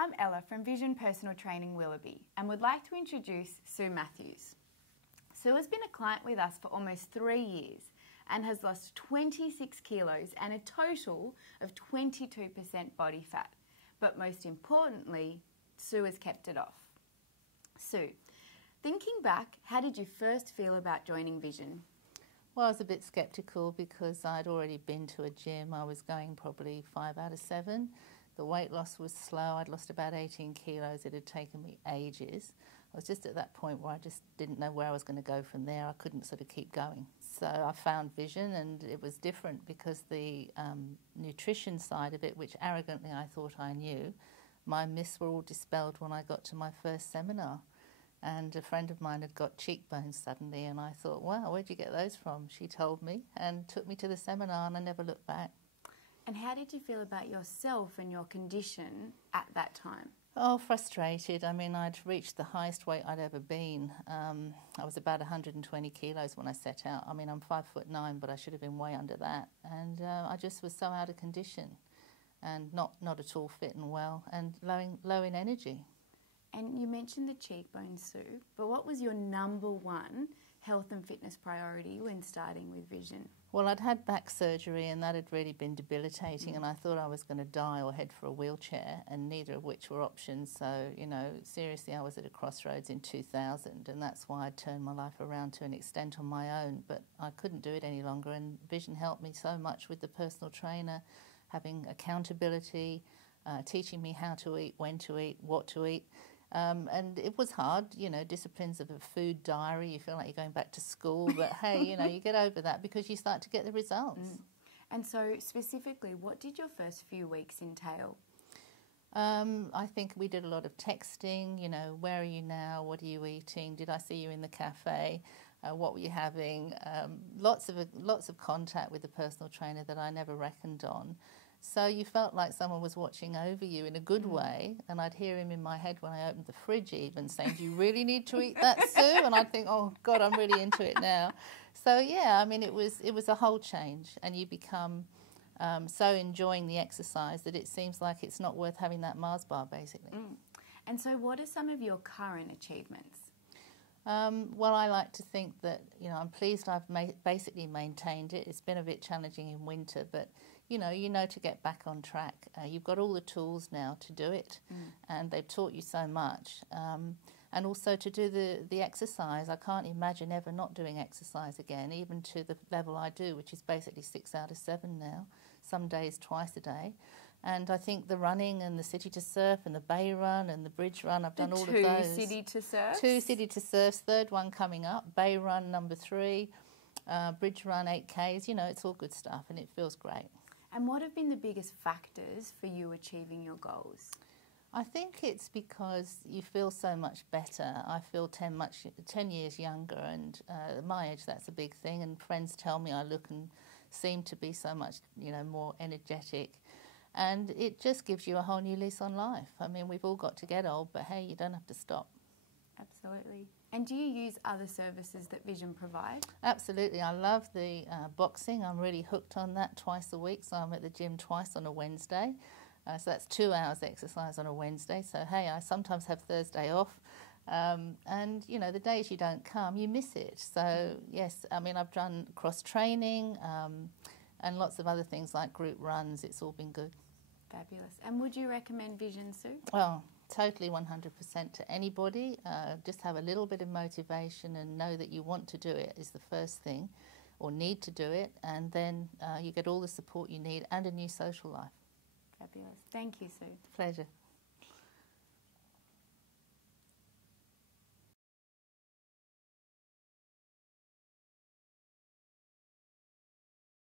I'm Ella from Vision Personal Training Willoughby and would like to introduce Sue Matthews. Sue has been a client with us for almost 3 years and has lost 26 kilos and a total of 22% body fat. But most importantly, Sue has kept it off. Sue, thinking back, how did you first feel about joining Vision? Well, I was a bit sceptical because I'd already been to a gym. I was going probably 5 out of 7. The weight loss was slow. I'd lost about 18 kilos. It had taken me ages. I was just at that point where I just didn't know where I was going to go from there. I couldn't sort of keep going. So I found Vision, and it was different because the nutrition side of it, which arrogantly I thought I knew, my myths were all dispelled when I got to my first seminar. And a friend of mine had got cheekbones suddenly, and I thought, wow, where'd you get those from? She told me and took me to the seminar, and I never looked back. And how did you feel about yourself and your condition at that time? Oh, frustrated. I mean, I'd reached the highest weight I'd ever been. I was about 120 kilos when I set out. I mean, I'm 5'9", but I should have been way under that. And I just was so out of condition and not at all fit and well and low in energy. And you mentioned the cheekbones, Sue, but what was your number one health and fitness priority when starting with Vision? Well, I'd had back surgery and that had really been debilitating, and I thought I was going to die or head for a wheelchair, and neither of which were options. So, you know, seriously, I was at a crossroads in 2000, and that's why I turned my life around to an extent on my own, but I couldn't do it any longer, and Vision helped me so much with the personal trainer, having accountability, teaching me how to eat, when to eat, what to eat. And it was hard, you know, disciplines of a food diary. You feel like you're going back to school, but hey, you know, you get over that because you start to get the results. And so specifically, what did your first few weeks entail? I think we did a lot of texting, you know, where are you now? What are you eating? Did I see you in the cafe? What were you having? Lots of contact with the personal trainer that I never reckoned on. So you felt like someone was watching over you in a good way, and I'd hear him in my head when I opened the fridge even saying, do you really need to eat that, Sue? And I'd think, oh, God, I'm really into it now. So, yeah, I mean, it was a whole change, and you become so enjoying the exercise that it seems like it's not worth having that Mars bar, basically. And so what are some of your current achievements? Well, I like to think that, you know, I'm pleased I've basically maintained it. It's been a bit challenging in winter, but you know to get back on track. You've got all the tools now to do it, and they've taught you so much. And also to do the exercise. I can't imagine ever not doing exercise again, even to the level I do, which is basically 6 out of 7 now, some days twice a day. And I think the running and the City to Surf and the Bay Run and the Bridge Run, I've done all of those. 2 City to Surfs? 2 City to Surfs, third one coming up, Bay Run number 3, Bridge Run 8Ks, you know, it's all good stuff and it feels great. And what have been the biggest factors for you achieving your goals? I think it's because you feel so much better. I feel 10 years younger, and at my age that's a big thing, and friends tell me I look and seem to be so much, you know, more energetic. And it just gives you a whole new lease on life. I mean, we've all got to get old, but hey, you don't have to stop. Absolutely. And do you use other services that Vision provide? Absolutely. I love the boxing. I'm really hooked on that twice a week, so I'm at the gym twice on a Wednesday. So that's 2 hours exercise on a Wednesday. So, hey, I sometimes have Thursday off. And, you know, the days you don't come, you miss it. So, yes, I mean, I've done cross-training and lots of other things like group runs. It's all been good. Fabulous. And would you recommend Vision, Sue? Well, totally 100% to anybody. Just have a little bit of motivation and know that you want to do it is the first thing, or need to do it, and then you get all the support you need and a new social life. Fabulous. Thank you, Sue. Pleasure.